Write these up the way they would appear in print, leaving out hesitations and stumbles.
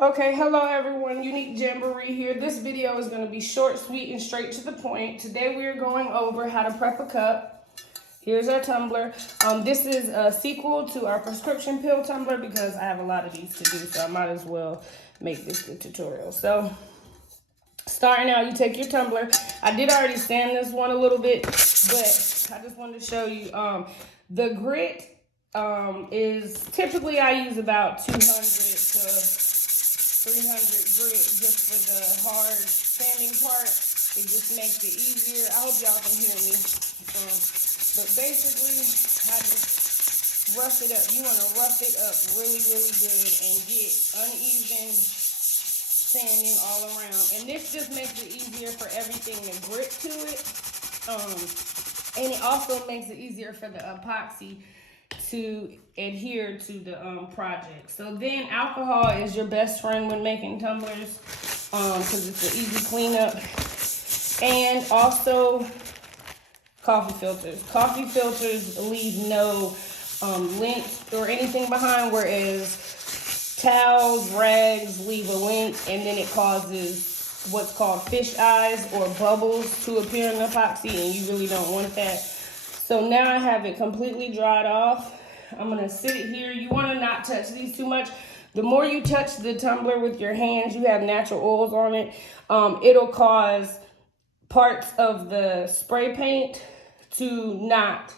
Okay, hello everyone, Unique Jamboree here. This video is going to be short, sweet, and straight to the point. Today we are going over how to prep a cup. Here's our tumbler. This is a sequel to our prescription pill tumbler because I have a lot of these to do, so I might as well make this the tutorial. So, starting out, you take your tumbler. I did already sand this one a little bit, but I just wanted to show you. The grit is typically I use about 200 to 300 grit just for the hard sanding part. It just makes it easier. I hope y'all can hear me. But basically, I just rough it up. You want to rough it up really, really good and get uneven sanding all around. And this just makes it easier for everything to grip to it. And it also makes it easier for the epoxy to adhere to the project. So then alcohol is your best friend when making tumblers because it's an easy cleanup. And also coffee filters. Coffee filters leave no lint or anything behind, whereas towels, rags leave a lint, and then it causes what's called fish eyes or bubbles to appear in the epoxy, and you really don't want that. So now I have it completely dried off. I'm gonna sit it here. You wanna not touch these too much. The more you touch the tumbler with your hands, you have natural oils on it, it'll cause parts of the spray paint to not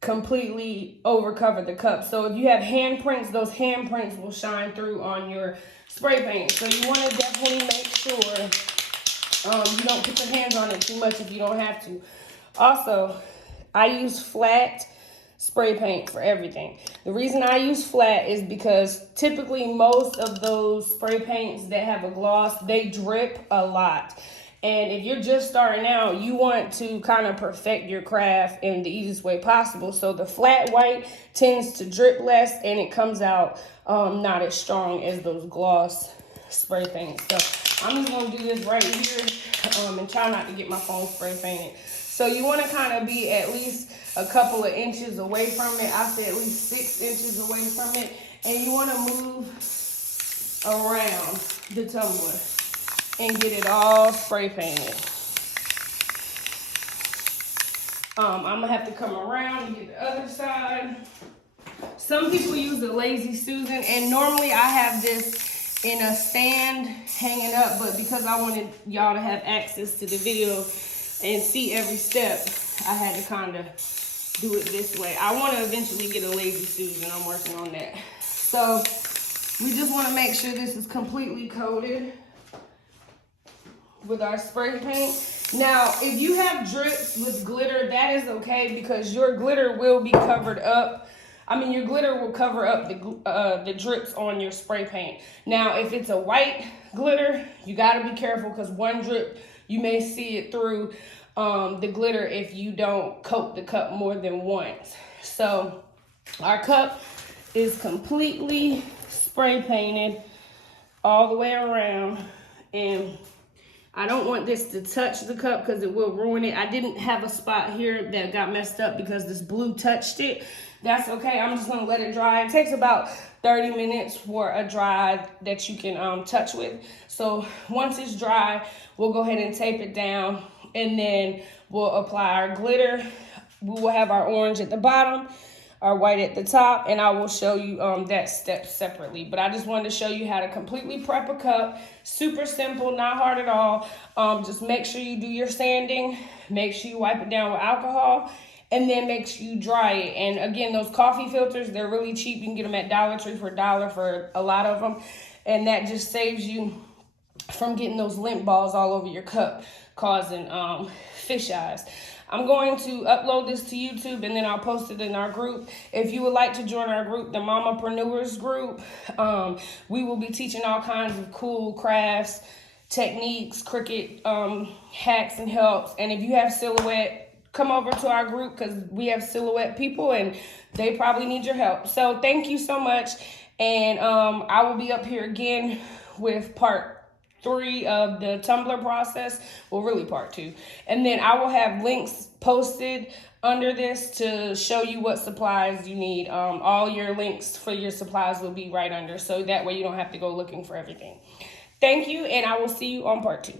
completely overcover the cup. So if you have handprints, those handprints will shine through on your spray paint. So you wanna definitely make sure you don't put your hands on it too much if you don't have to. Also, I use flat spray paint for everything. The reason I use flat is because typically most of those spray paints that have a gloss, they drip a lot. And if you're just starting out, you want to kind of perfect your craft in the easiest way possible. So the flat white tends to drip less and it comes out not as strong as those gloss spray paints. So I'm just gonna do this right here and try not to get my phone spray painted. So you want to kind of be at least a couple of inches away from it. I say at least 6 inches away from it. And you want to move around the tumbler and get it all spray painted. I'm going to have to come around and get the other side. Some people use a Lazy Susan, and normally I have this in a stand hanging up, but because I wanted y'all to have access to the video and see every step, I had to kind of do it this way. I want to eventually get a Lazy Susan. I'm working on that. So we just want to make sure this is completely coated with our spray paint. Now, if you have drips with glitter, that is okay because your glitter will be covered up. Your glitter will cover up the drips on your spray paint. Now, if it's a white glitter, you got to be careful because one drip, you may see it through the glitter if you don't coat the cup more than once. So our cup is completely spray painted all the way around, and I don't want this to touch the cup because it will ruin it. I didn't have a spot here that got messed up because this blue touched it. That's okay. I'm just gonna let it dry. It takes about 30 minutes for a dry that you can touch with. So once it's dry, we'll go ahead and tape it down, and then we'll apply our glitter. We will have our orange at the bottom, our white at the top, and I will show you that step separately. But I just wanted to show you how to completely prep a cup. Super simple, not hard at all. Just make sure you do your sanding. Make sure you wipe it down with alcohol, and then make sure you dry it. And again, those coffee filters, they're really cheap. You can get them at Dollar Tree for $1 for a lot of them. And that just saves you from getting those lint balls all over your cup, causing fish eyes. I'm going to upload this to YouTube and then I'll post it in our group. If you would like to join our group, the Mamapreneurs group, we will be teaching all kinds of cool crafts, techniques, Cricut hacks and helps. And if you have silhouette, come over to our group because we have silhouette people and they probably need your help. So thank you so much. And I will be up here again with part 3 of the tumbler process. Well, really part 2. And then I will have links posted under this to show you what supplies you need. All your links for your supplies will be right under, so that way you don't have to go looking for everything. Thank you, and I will see you on part 2.